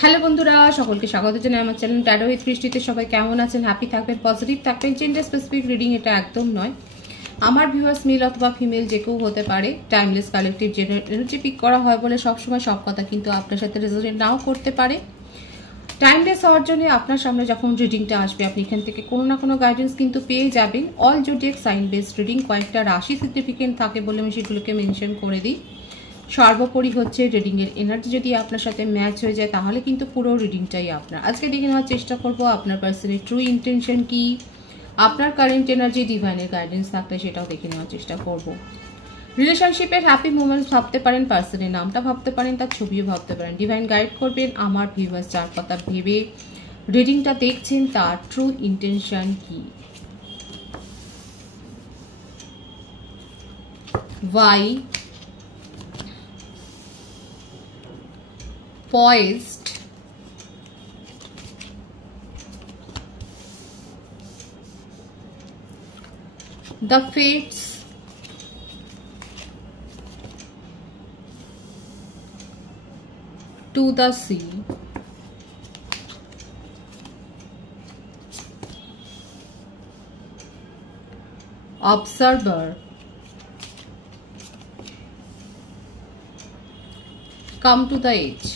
Hello বন্ধুরা, সকলকে স্বাগত জানাই আমার চ্যানেল ট্যারো উইথ বৃষ্টিতে। সবাই কেমন আছেন? হ্যাপি থাকবেন, পজিটিভ থাকবেন। জেন্ডার স্পেসিফিক রিডিং এটা একদম নয়। আমার ভিউয়ার্স মেল অথবা ফিমেল যে কেউ হতে পারে। Timeless collective general energy pick করা হয় বলে সবসময় সব কথা কিন্তু আপনার সাথে রেজোনেট নাও করতে পারে। টাইমলেস হওয়ার জন্য আপনার সামনে যখন রিডিংটা আসবে আপনি এখান থেকে কোনো না কোনো গাইডেন্স কিন্তু পেয়ে যাবেন। All zodiac sign based reading, কয়েকটা রাশি সিগনিফিকেন্ট থাকে বলে আমি সেগুলোকে মেনশন করে দিই। সর্বোপরি হচ্ছে রিডিংয়ের এনার্জি যদি আপনার সাথে ম্যাচ হয়ে যায় তাহলে কিন্তু পুরো রিডিংটাই আপনার। আজকে দেখে নেওয়ার চেষ্টা করব আপনার পার্সনের ট্রু ইন্টেনশন কি, আপনার কারেন্ট এনার্জি ডিভাইনের গাইডেন্স থাকলে সেটাও দেখে নেওয়ার চেষ্টা করব। রিলেশনশিপের হ্যাপি মোমেন্টস ভাবতে পারেন, পার্সনের নামটা ভাবতে পারেন, তার ছবিও ভাবতে পারেন। ডিভাইন গাইড করবেন আমার ভিউয়ার্স যার কথা ভেবে রিডিংটা দেখছেন তার ট্রু ইন্টেনশন কি। Why poised, the fates, to the sea, observer, come to the edge.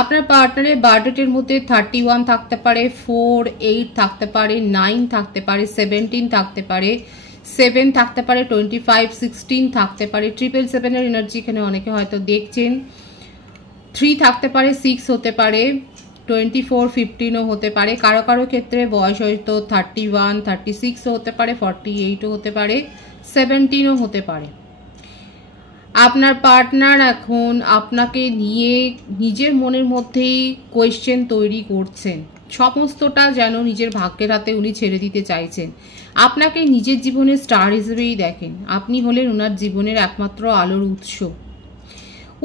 আপনার পার্টনারের বার্থডেটের মধ্যে 31 থাকতে পারে, 4, 8 থাকতে পারে, 9 থাকতে পারে, 17 থাকতে পারে, 7 থাকতে পারে, 25, 16 থাকতে পারে। 777 এর এনার্জি এখানে অনেকে হয়তো দেখছেন। 3 থাকতে পারে, 6 হতে পারে, 24, 15ও হতে পারে। কারো কারো ক্ষেত্রে বয়স হয়তো 31, 36ও হতে পারে, 48ও হতে পারে, 17ও হতে পারে। আপনার পার্টনার এখন আপনাকে নিয়ে নিজের মনের মধ্যেই কোয়েশ্চেন তৈরি করছেন। সমস্তটা যেন নিজের ভাগ্যের হাতে উনি ছেড়ে দিতে চাইছেন। আপনাকে নিজের জীবনের স্টার হিসেবেই দেখেন। আপনি হলেন ওনার জীবনের একমাত্র আলোর উৎস।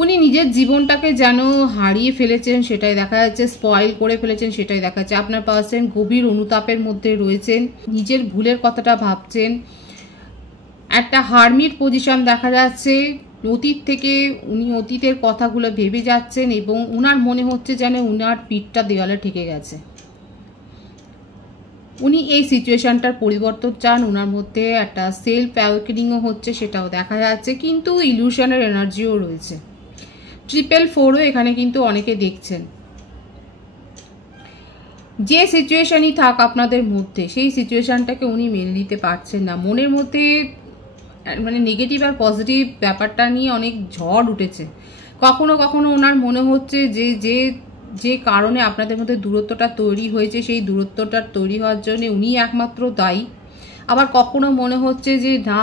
উনি নিজের জীবনটাকে যেন হারিয়ে ফেলেছেন সেটাই দেখা যাচ্ছে, স্পয়েল করে ফেলেছেন সেটাই দেখা যাচ্ছে। আপনার পার্সন গভীর অনুতাপের মধ্যে রয়েছেন, নিজের ভুলের কথাটা ভাবছেন। একটা হারমিট পজিশন দেখা যাচ্ছে। অতীত থেকে উনি অতীতের কথাগুলো ভেবে যাচ্ছেন এবং উনার মনে হচ্ছে যেন উনার পিঠটা দেওয়ালে ঠেকে গেছে। উনি এই সিচুয়েশনটার পরিবর্তন চান। উনার মধ্যে একটা সেলফ অ্যাওয়েকেনিংও হচ্ছে সেটাও দেখা যাচ্ছে, কিন্তু ইলিউশনের এনার্জিও রয়েছে। 444ও এখানে কিন্তু অনেকে দেখছেন। যে সিচুয়েশনই থাক আপনাদের মধ্যে সেই সিচুয়েশনটাকে উনি মেনে নিতে পারছেন না। মনের মধ্যে মানে নেগেটিভ আর পজিটিভ ব্যাপারটা নিয়ে অনেক ঝড় উঠেছে। কখনো কখনো ওনার মনে হচ্ছে যে যে যে কারণে আপনাদের মধ্যে দূরত্বটা তৈরি হয়েছে সেই দূরত্বটা তৈরি হওয়ার জন্য উনি একমাত্র দায়ী। আবার কখনো মনে হচ্ছে যে না,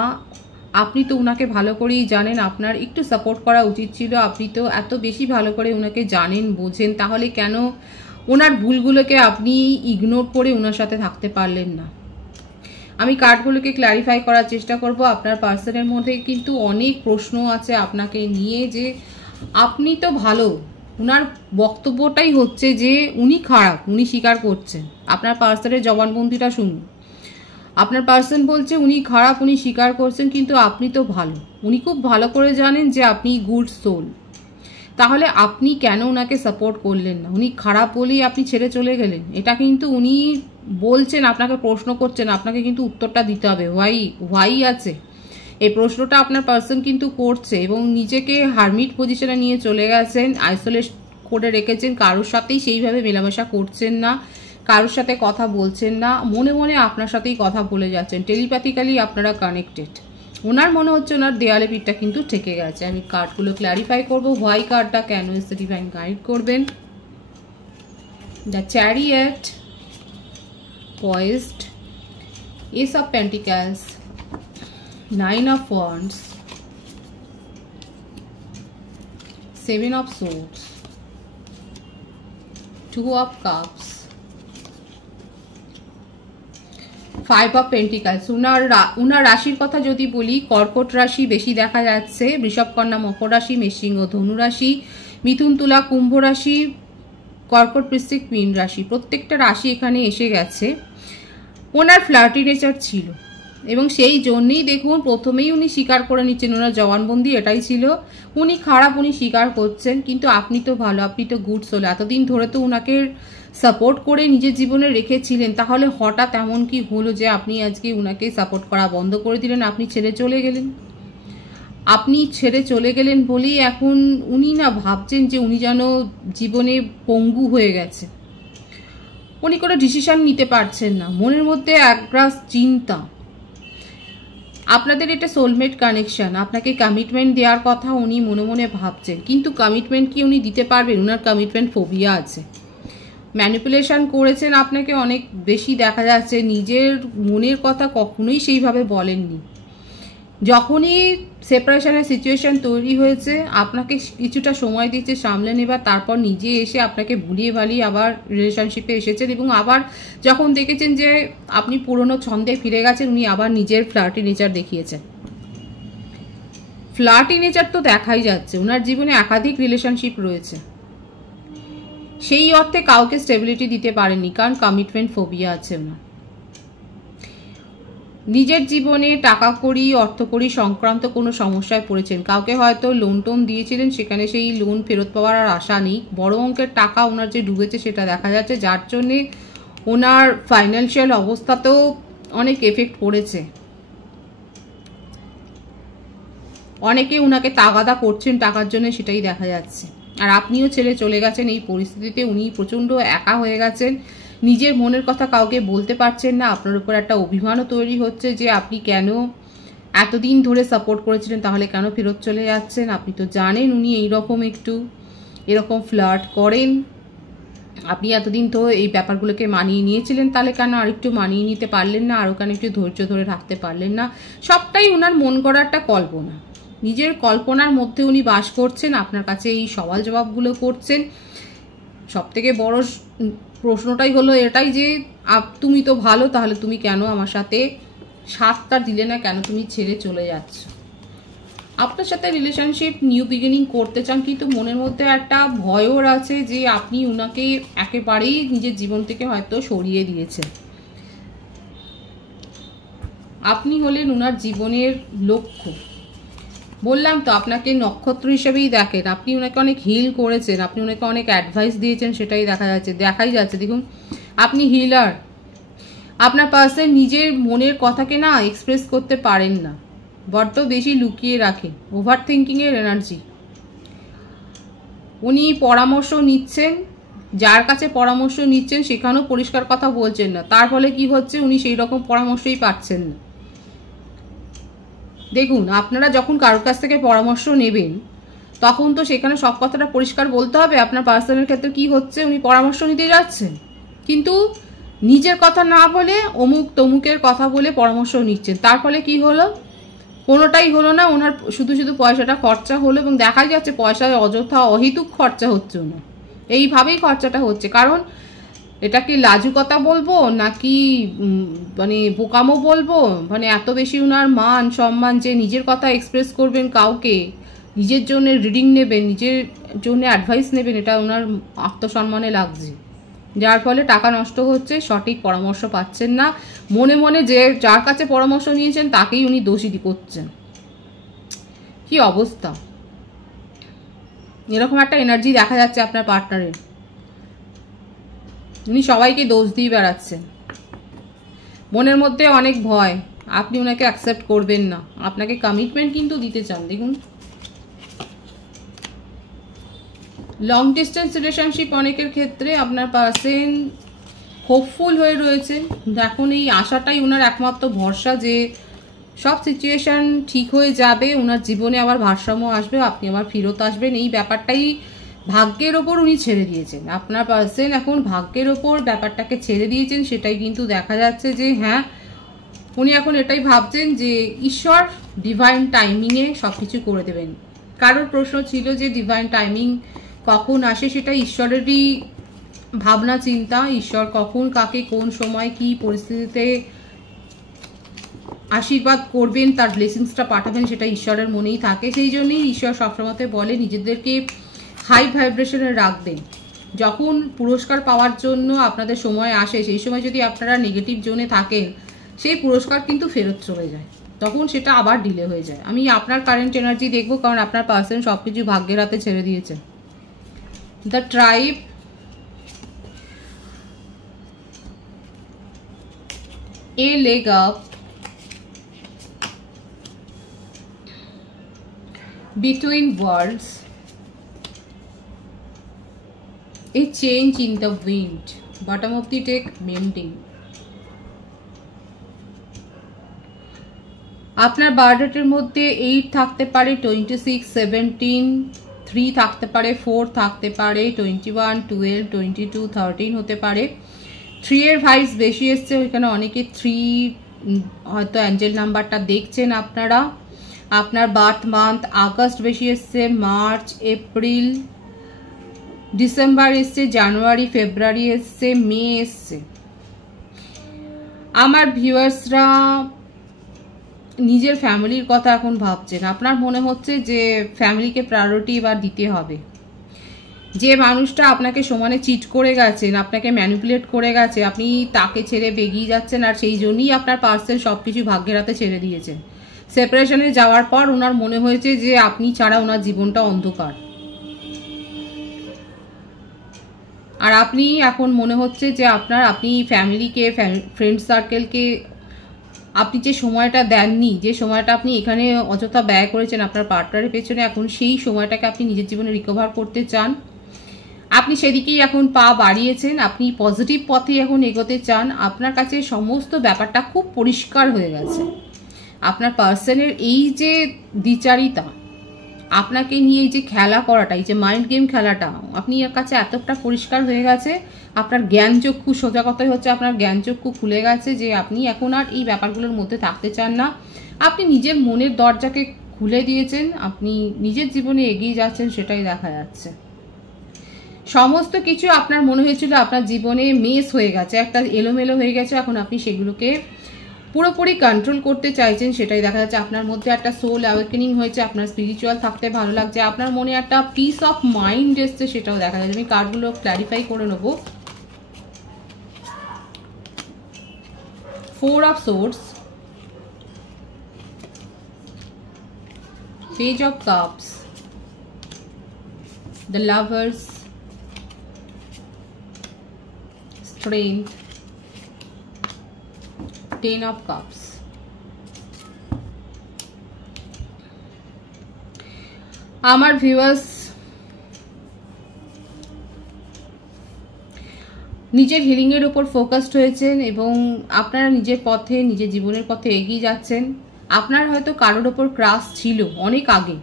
আপনি তো উনাকে ভালো করেই জানেন, আপনার একটু সাপোর্ট করা উচিত ছিল। আপনি তো এত বেশি ভালো করে উনাকে জানেন, বোঝেন, তাহলে কেন ওনার ভুলগুলোকে আপনি ইগনোর করে ওনার সাথে থাকতে পারলেন না? আমি কার্ডগুলোকে ক্ল্যারিফাই করার চেষ্টা করব। আপনার পার্সনের মধ্যে কিন্তু অনেক প্রশ্ন আছে আপনাকে নিয়ে, যে আপনি তো ভালো, উনার বক্তব্যটাই হচ্ছে যে উনি খারাপ, উনি স্বীকার করছেন। আপনার পার্সনের জবানবন্দিটা শুনুন। আপনার পার্সন বলছে উনি খারাপ, উনি স্বীকার করছেন, কিন্তু আপনি তো ভালো। উনি খুব ভালো করে জানেন যে আপনি গুড সোল। তাহলে আপনি কেন ওনাকে সাপোর্ট করলেন না? উনি খারাপ বলেই আপনি ছেড়ে চলে গেলেন, এটা কিন্তু উনি বলছেন, আপনাকে প্রশ্ন করছেন। আপনাকে কিন্তু উত্তরটা দিতে হবে। হোয়াই আছে এই প্রশ্নটা আপনার পার্সন কিন্তু করছে এবং নিজেকে হারমিট পজিশনে নিয়ে চলে গেছেন, আইসোলেট করে রেখেছেন। কারোর সাথেই সেইভাবে মেলামেশা করছেন না, কারোর সাথে কথা বলছেন না, মনে মনে আপনার সাথেই কথা বলে যাচ্ছেন। টেলিপ্যাথিক্যালি আপনারা কানেক্টেড। ওনার মনে হচ্ছে ওনার দেয়ালে পিঠটা কিন্তু ঠেকে গেছে। আমি কার্ডগুলো ক্ল্যারিফাই করবো। হোয়াই কার্ডটা কেন এসে ডিভাইন গাইড করবেন। The chariot, poised, Ace of Pentacles, 9 of Wands, 7 of Swords, 2 of Cups, 5 of Pentacles। উনার রাশির কথা যদি বলি, কর্কট রাশি বেশি দেখা যাচ্ছে, বৃষভ, কন্যা, মকর রাশি, মেষসিংহ, ধনু রাশি, মিথুন, তুলা, কুম্ভ রাশি, কর্কট, বৃশ্চিক, মীন রাশি। প্রত্যেকটা রাশি এখানে এসে গেছে। ওনার ফ্লার্টি নেচার ছিল, এবং সেই জন্যেই দেখুন প্রথমেই উনি স্বীকার করে নিচ্ছেন, ওনার জবানবন্দি এটাই ছিল, উনি খারাপ, উনি স্বীকার করছেন। কিন্তু আপনি তো ভালো, আপনি তো গুড সোল, এতদিন ধরে তো উনাকে সাপোর্ট করে নিজের জীবনে রেখেছিলেন, তাহলে হঠাৎ এমন কি হলো যে আপনি আজকে উনাকে সাপোর্ট করা বন্ধ করে দিলেন, আপনি ছেড়ে চলে গেলেন? আপনি ছেড়ে চলে গেলেন বলেই এখন উনি না ভাবছেন যে উনি যেন জীবনে পঙ্গু হয়ে গেছে, উনি কোনো ডিসিশন নিতে পারছেন না, মনের মধ্যে একগ্রাস চিন্তা। আপনাদের এটা সোলমেট কানেকশন, আপনাকে কমিটমেন্ট দেওয়ার কথা উনি মনে মনে ভাবছেন, কিন্তু কমিটমেন্ট কি উনি দিতে পারবেন? ওনার কমিটমেন্ট ফোবিয়া আছে। ম্যানিপুলেশন করেছেন আপনাকে অনেক বেশি, দেখা যাচ্ছে নিজের মনের কথা কখনোই সেইভাবে বলেননি। যখনই সেপারেশনের সিচুয়েশন তৈরি হয়েছে আপনাকে কিছুটা সময় দিচ্ছে সামলে নেবার, তারপর নিজে এসে আপনাকে ভুলিয়ে ভালিয়ে আবার রিলেশনশিপে এসেছেন, এবং আবার যখন দেখেছেন যে আপনি পুরনো ছন্দে ফিরে গেছেন, উনি আবার নিজের ফ্লার্টি নেচার দেখিয়েছেন। ফ্লার্টি নেচার তো দেখাই যাচ্ছে, ওনার জীবনে একাধিক রিলেশনশিপ রয়েছে, সেই অর্থে কাউকে স্টেবিলিটি দিতে পারেননি, কারণ কমিটমেন্ট ফোবিয়া আছে ওনার। নিজের জীবনে টাকা কড়ি অর্থকড়ি সংক্রান্ত কোনো সমস্যায় পড়েছেন, কাউকে হয়তো লোন টোন দিয়েছিলেন, সেখানে সেই লোন ফেরত পাওয়ার আর আশা নেই, বড় অঙ্কের টাকা ওনার যে ডুবেছে সেটা দেখা যাচ্ছে, যার জন্যে ওনার ফাইন্যান্সিয়াল অবস্থাতেও অনেক এফেক্ট পড়েছে। অনেকে ওনাকে তাগাদা করছেন টাকার জন্য, সেটাই দেখা যাচ্ছে। আর আপনিও ছেড়ে চলে গেছেন, এই পরিস্থিতিতে উনি প্রচণ্ড একা হয়ে গেছেন, নিজের মনের কথা কাউকে বলতে পারছেন না, আপনার উপর একটা অভিমানও তৈরি হচ্ছে যে আপনি কেন এতদিন ধরে সাপোর্ট করেছিলেন, তাহলে কেন ফেরত চলে যাচ্ছেন? আপনি তো জানেন উনি এইরকম একটু এরকম ফ্লার্ট করেন, আপনি এতদিন তো এই ব্যাপারগুলোকে মানিয়ে নিয়েছিলেন, তাহলে কেন আরেকটু মানিয়ে নিতে পারলেন না, আরও কেন একটু ধৈর্য ধরে রাখতে পারলেন না? সবটাই ওনার মন গড়া একটা কল্পনা, নিজের কল্পনার মধ্যে উনি বাস করছেন, আপনার কাছে এই সওয়াল জবাবগুলো করছেন। সবথেকে বড় প্রশ্নটাই হলো এটাই যে তুমি তো ভালো, তাহলে তুমি কেন আমার সাথে সাথটা দিলে না, কেন তুমি ছেড়ে চলে যাচ্ছ? আপনার সাথে রিলেশনশিপ নিউ বিগিনিং করতে চান, কিন্তু মনের মধ্যে একটা ভয়ও আছে যে আপনি উনাকে একেবারেই নিজের জীবন থেকে হয়তো সরিয়ে দিয়েছেন। আপনি হলেন উনার জীবনের লক্ষ্য, বললাম তো আপনাকে নক্ষত্র হিসেবেই দেখেন, আপনি ওনাকে অনেক হিল করেছেন, আপনি ওনাকে অনেক অ্যাডভাইস দিয়েছেন, সেটাই দেখাই যাচ্ছে। দেখুন আপনি হিলার, আপনার পার্সন নিজের মনের কথাকে না এক্সপ্রেস করতে পারেন না, বড্ড বেশি লুকিয়ে রাখে, ওভার থিঙ্কিংয়ের এনার্জি। উনি পরামর্শ নিচ্ছেন, যার কাছে পরামর্শ নিচ্ছেন সেখানেও পরিষ্কার কথা বলছেন না, তার ফলে কি হচ্ছে, উনি সেই রকম পরামর্শই পাচ্ছেন না। দেখুন আপনারা যখন কারোর কাছ থেকে পরামর্শ নেবেন তখন তো সেখানে সব কথাটা পরিষ্কার বলতে হবে। আপনার পার্সনের ক্ষেত্রে কি হচ্ছে, উনি পরামর্শ নিতে যাচ্ছেন কিন্তু নিজের কথা না বলে অমুক তমুকের কথা বলে পরামর্শ নিচ্ছেন, তার ফলে কি হলো, কোনোটাই হলো না, ওনার শুধু শুধু পয়সাটা খরচা হলো, এবং দেখাই যাচ্ছে পয়সায় অযথা অহেতুক খরচা হচ্ছে ওনার, এইভাবেই খরচাটা হচ্ছে। কারণ এটা কি লাজুকতা বলবো নাকি মানে বোকামো বলবো, মানে এত বেশি ওনার মান সম্মান যে নিজের কথা এক্সপ্রেস করবেন কাউকে, নিজের জন্য রিডিং নেবেন, নিজের জন্য অ্যাডভাইস নেবেন, এটা ওনার আত্মসম্মানে লাগছে, যার ফলে টাকা নষ্ট হচ্ছে, সঠিক পরামর্শ পাচ্ছেন না, মনে মনে যে যার কাছে পরামর্শ নিয়েছেন তাকেই উনি দোষী করছেন। কি অবস্থা, এরকম একটা এনার্জি দেখা যাচ্ছে আপনার পার্টনারের, উনি সবাইকে দোষ দিয়ে বেড়াচ্ছেন, মনের মধ্যে অনেক ভয়, আপনি ওনাকে অ্যাকসেপ্ট করবেন না, আপনাকে কমিটমেন্ট কিন্তু দিতে চান। দেখুন লং ডিস্টেন্স রিলেশনশিপ অনেকের ক্ষেত্রে আপনার পার্সন হোপফুল হয়ে রয়েছে, এখন এই আশাটাই ওনার একমাত্র ভরসা যে সব সিচুয়েশান ঠিক হয়ে যাবে, ওনার জীবনে আবার ভারসাম্য আসবে, আপনি আবার ফেরত আসবেন, এই ব্যাপারটাই ভাগ্যের ওপর উনি ছেড়ে দিয়েছেন। আপনার পার্সন এখন ভাগ্যের ওপর ব্যাপারটাকে ছেড়ে দিয়েছেন, সেটাই কিন্তু দেখা যাচ্ছে যে হ্যাঁ উনি এখন এটাই ভাবছেন যে ঈশ্বর ডিভাইন টাইমিংয়ে সব কিছু করে দেবেন। কারোর প্রশ্ন ছিল যে ডিভাইন টাইমিং কখন আসে, সেটা ঈশ্বরেরই ভাবনা চিন্তা, ঈশ্বর কখন কাকে কোন সময় কি পরিস্থিতিতে আশীর্বাদ করবেন, তার ব্লেসিংসটা পাঠাবেন, সেটা ঈশ্বরের মনেই থাকে। সেই জন্যই ঈশ্বর সবসময় বলে নিজেদেরকে হাই ভাইব্রেশনে রাখবেন। যখন পুরস্কার পাওয়ার জন্য আপনাদের সময় আসে, সেই সময় যদি আপনারা নেগেটিভ জোনে থাকেন সেই পুরস্কার কিন্তু ফেরত চলে যায়, তখন সেটা আবার ডিলে হয়ে যায়। আমি আপনার কারেন্ট এনার্জি দেখবো, কারণ আপনার পার্সন সব কিছু ভাগ্যের হাতে ছেড়ে দিয়েছে। The tribe, a leg up, between worlds, a change in the wind, bottom of the deck, mending. আপনার বার্থডেটের মধ্যে 8 থাকতে পারে, 26, 17, 3 থাকতে পারে, 4 থাকতে পারে, 21, 12, 22, 13 হতে পারে। 3 এর ভাইবস বেশি এসছে, ওইখানে অনেকে 3 হয়তো অ্যাঞ্জেল নাম্বারটা দেখছেন আপনারা। আপনার বার্থ মান্থ আগস্ট বেশি এসছে, মার্চ, এপ্রিল, ডিসেম্বর এসছে, জানুয়ারি, ফেব্রুয়ারি এসছে, মে এসছে। আমার ভিউয়ার্সরা নিজের ফ্যামিলির কথা এখন ভাবছেন। আপনার মনে হচ্ছে যে ফ্যামিলিকে প্রায়োরিটি এবার দিতে হবে। যে মানুষটা আপনাকে সমানে চিট করে গেছেন, আপনাকে ম্যানিপুলেট করে গেছে, আপনি তাকে ছেড়ে বেরিয়ে যাচ্ছেন, আর সেই জন্যই আপনার পার্সন সব কিছু ভাগ্যের হাতে ছেড়ে দিয়েছেন। সেপারেশনে যাওয়ার পর ওনার মনে হয়েছে যে আপনি ছাড়া ওনার জীবনটা অন্ধকার, আর আপনি এখন মনে হচ্ছে যে আপনি ফ্যামিলিকে, ফ্রেন্ড সার্কেলকে আপনি যে সময়টা দেননি, যে সময়টা আপনি এখানে অযথা ব্যয় করেছেন আপনার পার্টনারের পেছনে, এখন সেই সময়টাকে আপনি নিজের জীবনে রিকভার করতে চান। আপনি সেদিকেই এখন পা বাড়িয়েছেন, আপনি পজিটিভ পথে এখন এগোতে চান। আপনার কাছে সমস্ত ব্যাপারটা খুব পরিষ্কার হয়ে গেছে। আপনার পার্সনের এই যে দ্বিচারিতা, আপনাকে নিয়ে এই যে খেলা করাটা, এই যে মাইন্ড গেম খেলাটা, আপনি এর কাছে এতটা পরিষ্কার হয়ে গেছে। আপনার জ্ঞানচক্ষু, সোজা কথাই হচ্ছে আপনার জ্ঞানচক্ষু খুলে গেছে যে আপনি এখন আর এই ব্যাপারগুলোর মধ্যে থাকতে চান না। আপনি নিজের মনের দরজাকে খুলে দিয়েছেন, আপনি নিজের জীবনে এগিয়ে যাচ্ছেন, সেটাই দেখা যাচ্ছে। সমস্ত কিছু আপনার মনে হয়েছিল আপনার জীবনে মেস হয়ে গেছে, একটা এলোমেলো হয়ে গেছে, এখন আপনি সেগুলোকে পুরোপুরি কন্ট্রোল করতে চাইছেন, সেটাই দেখা যাচ্ছে। আপনার মধ্যে একটা সোল অ্যাওয়েকেনিং হয়েছে, আপনার স্পিরিচুয়াল থাকতে ভালো লাগছে, আপনার মনে একটা পিস অফ মাইন্ড এসছে, সেটাও দেখা যাচ্ছে। আমি কার্ডগুলো ক্ল্যারিফাই করে নেব। 4 of Swords, Page of Cups, the Lovers, Strength, 10 of Cups. আমার ভিউয়ার্স নিজের হিলিংয়ের উপর ফোকাসড হয়েছেন এবং আপনারা নিজের পথে, নিজের জীবনের পথে এগিয়ে যাচ্ছেন। আপনার হয়তো কারোর ওপর ক্রাশ ছিল অনেক আগে,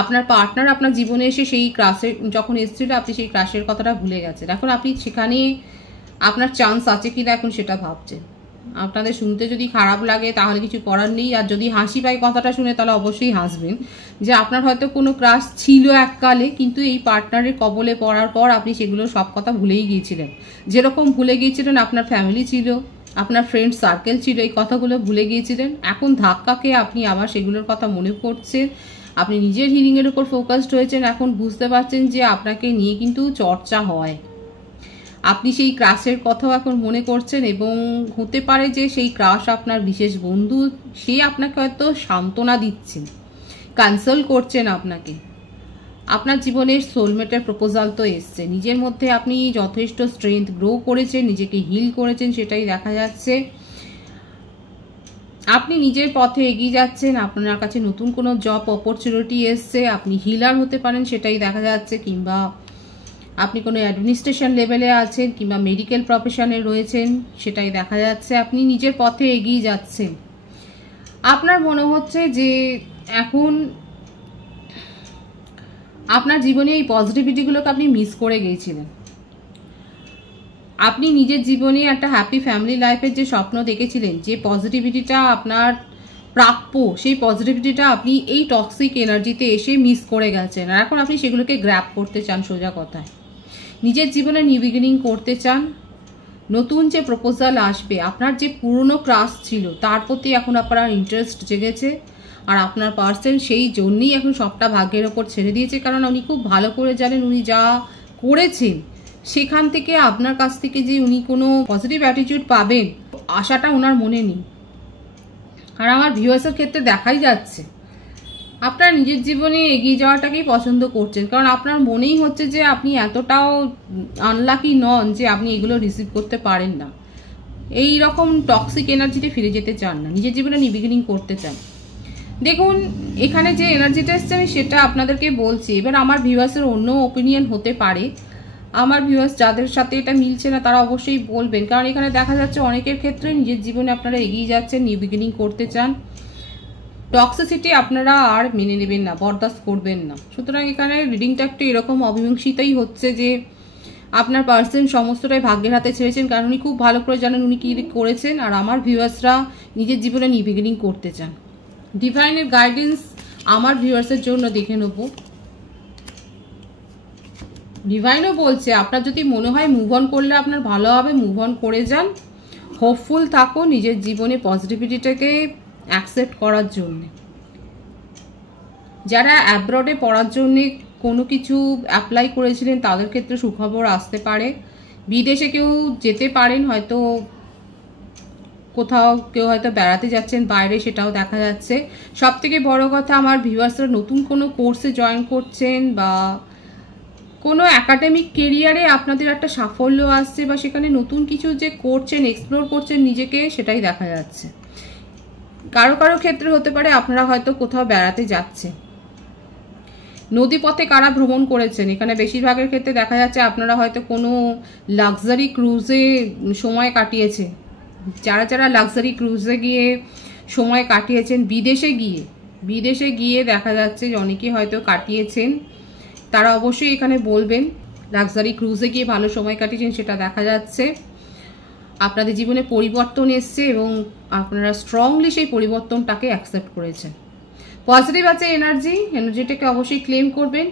আপনার পার্টনার আপনার জীবনে এসে সেই ক্রাশের যখন এসেছিল আপনি সেই ক্রাশের কথাটা ভুলে গেছেন। এখন আপনি সেখানে আপনার চান্স আছে কিনা এখন সেটা ভাবছেন। আপনাদের শুনতে যদি খারাপ লাগে তাহলে কিছু করার নেই, আর যদি হাসি পায় কথাটা শুনে তাহলে অবশ্যই হাসবেন যে আপনার হয়তো কোনো ক্রাশ ছিল এককালে, কিন্তু এই পার্টনারের কবলে পড়ার পর আপনি সেগুলো সব কথা ভুলেই গিয়েছিলেন। যেরকম ভুলে গিয়েছিলেন আপনার ফ্যামিলি ছিল, আপনার ফ্রেন্ড সার্কেল ছিল, এই কথাগুলো ভুলে গিয়েছিলেন। এখন ধাক্কাকে আপনি আবার সেগুলোর কথা মনে করছেন, আপনি নিজের হিলিংয়ের উপর ফোকাসড হয়েছেন। এখন বুঝতে পারছেন যে আপনাকে নিয়ে কিন্তু চর্চা হয়, আপনি সেই ক্রাশের কথাও এখন মনে করছেন এবং হতে পারে যে সেই ক্রাশ আপনার বিশেষ বন্ধু, সে আপনাকে হয়তো সান্ত্বনা দিচ্ছেন, কনসোল করছেন আপনাকে। আপনার জীবনের সোলমেটের প্রপোজাল তো এসছে, নিজের মধ্যে আপনি যথেষ্ট স্ট্রেংথ গ্রো করেছেন, নিজেকে হিল করেছেন, সেটাই দেখা যাচ্ছে। আপনি নিজের পথে এগিয়ে যাচ্ছেন, আপনার কাছে নতুন কোনো জব অপরচুনিটি এসছে, আপনি হিলার হতে পারেন, সেটাই দেখা যাচ্ছে, কিংবা আপনি কোনো অ্যাডমিনিস্ট্রেশন লেভেলে আছেন কিংবা মেডিকেল প্রফেশনে রয়েছেন, সেটাই দেখা যাচ্ছে। আপনি নিজের পথে এগিয়ে যাচ্ছেন। আপনার মনে হচ্ছে যে এখন আপনার জীবনে এই পজিটিভিটিগুলোকে আপনি মিস করে গিয়েছিলেন। আপনি নিজের জীবনে একটা হ্যাপি ফ্যামিলি লাইফের যে স্বপ্ন দেখেছিলেন, যে পজিটিভিটিটা আপনার প্রাপ্য, সেই পজিটিভিটিটা আপনি এই টক্সিক এনার্জিতে এসে মিস করে গেছেন, আর এখন আপনি সেগুলোকে গ্র্যাব করতে চান। সোজা কথায় নিজের জীবনে নিউ বিগিনিং করতে চান। নতুন যে প্রপোজাল আসবে, আপনার যে পুরনো ক্রাশ ছিল তার প্রতি এখন আপনার ইন্টারেস্ট জেগেছে, আর আপনার পার্সন সেই জন্যই এখন সবটা ভাগ্যের ওপর ছেড়ে দিয়েছে, কারণ উনি খুব ভালো করে জানেন উনি যা করেছেন সেখান থেকে আপনার কাছ থেকে যে উনি কোনো পজিটিভ অ্যাটিটিউড পাবেন আশাটা ওনার মনে নেই। আর আমার ভিউয়ার্সের ক্ষেত্রে দেখাই যাচ্ছে আপনার নিজের জীবনে এগিয়ে যাওয়াটাকেই পছন্দ করছেন, কারণ আপনার মনেই হচ্ছে যে আপনি এতটাও আনলাকি নন যে আপনি এগুলো রিসিভ করতে পারেন না। এই রকম টক্সিক এনার্জিতে ফিরে যেতে চান না, নিজের জীবনে নিউ বিগিনিং করতে চান। দেখুন এখানে যে এনার্জিটা এসছে আমি সেটা আপনাদেরকে বলছি। এবার আমার ভিউয়ার্সের অন্য ওপিনিয়ন হতে পারে, আমার ভিউয়ার্স যাদের সাথে এটা মিলছে না তারা অবশ্যই বলবেন, কারণ এখানে দেখা যাচ্ছে অনেকের ক্ষেত্রে নিজের জীবনে আপনারা এগিয়ে যাচ্ছেন, নিউ বিগিনিং করতে চান। টক্সিসিটি আপনারা আর মেনে নেবেন না, বরদাস্ত করবেন না। সুতরাং এখানে রিডিংটা একটু এরকম অমীমাংসিতই হচ্ছে যে আপনার পার্সন সমস্তটাই ভাগ্যের হাতে ছেড়েছেন, কারণ উনি খুব ভালো করে জানেন উনি কী করেছেন। আর আমার ভিউয়ার্সরা নিজের জীবনে নিউ বিগিনিং করতে চান। ডিভাইনের গাইডেন্স আমার ভিউয়ার্সের জন্য দেখে নেব। ডিভাইনও বলছে আপনার যদি মনে হয় মুভ অন করলে আপনার ভালো হবে, মুভ অন করে যান, হোপফুল থাকো নিজের জীবনে পজিটিভিটিটাকে অ্যাকসেপ্ট করার জন্যে। যারা অ্যাব্রডে পড়ার জন্যে কোনো কিছু অ্যাপ্লাই করেছিলেন তাদের ক্ষেত্রে সুখবর আসতে পারে। বিদেশে কেউ যেতে পারেন, হয়তো কোথাও কেউ হয়তো বেড়াতে যাচ্ছেন বাইরে, সেটাও দেখা যাচ্ছে। সব থেকে বড় কথা আমার ভিউয়ার্সরা নতুন কোনো কোর্সে জয়েন করছেন বা কোনো একাডেমিক কেরিয়ারে আপনাদের একটা সাফল্য আসছে বা সেখানে নতুন কিছু যে করছেন, এক্সপ্লোর করছেন নিজেকে, সেটাই দেখা যাচ্ছে। কারো কারো ক্ষেত্রে হতে পারে আপনারা হয়তো কোথাও বেড়াতে যাচ্ছেন। নদীপথে কারা ভ্রমণ করেছেন, এখানে বেশিরভাগের ক্ষেত্রে দেখা যাচ্ছে আপনারা হয়তো কোনো লাক্সারি ক্রুজে সময় কাটিয়েছে। যারা যারা লাক্সারি ক্রুজে গিয়ে সময় কাটিয়েছেন, বিদেশে গিয়ে দেখা যাচ্ছে যে অনেকে হয়তো কাটিয়েছেন, তারা অবশ্যই এখানে বলবেন লাক্সারি ক্রুজে গিয়ে ভালো সময় কাটিয়েছেন, সেটা দেখা যাচ্ছে। আপনাদের জীবনে পরিবর্তন এসছে এবং আপনারা স্ট্রংলি সেই পরিবর্তনটাকে অ্যাকসেপ্ট করেছেন। পজিটিভ আছে এনার্জিটাকে অবশ্যই ক্লেম করবেন।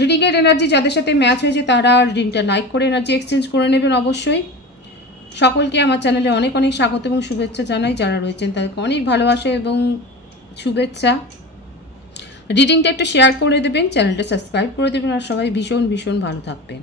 রিডিংয়ের এনার্জি যাদের সাথে ম্যাচ হয়েছে তারা রিডিংটা লাইক করে এনার্জি এক্সচেঞ্জ করে নেবেন অবশ্যই। সকলকে আমার চ্যানেলে অনেক অনেক স্বাগত এবং শুভেচ্ছা জানাই। যারা রয়েছেন তাদেরকে অনেক ভালোবাসা এবং শুভেচ্ছা। রিডিংটা একটু শেয়ার করে দেবেন, চ্যানেলটা সাবস্ক্রাইব করে দেবেন, আর সবাই ভীষণ ভীষণ ভালো থাকবেন।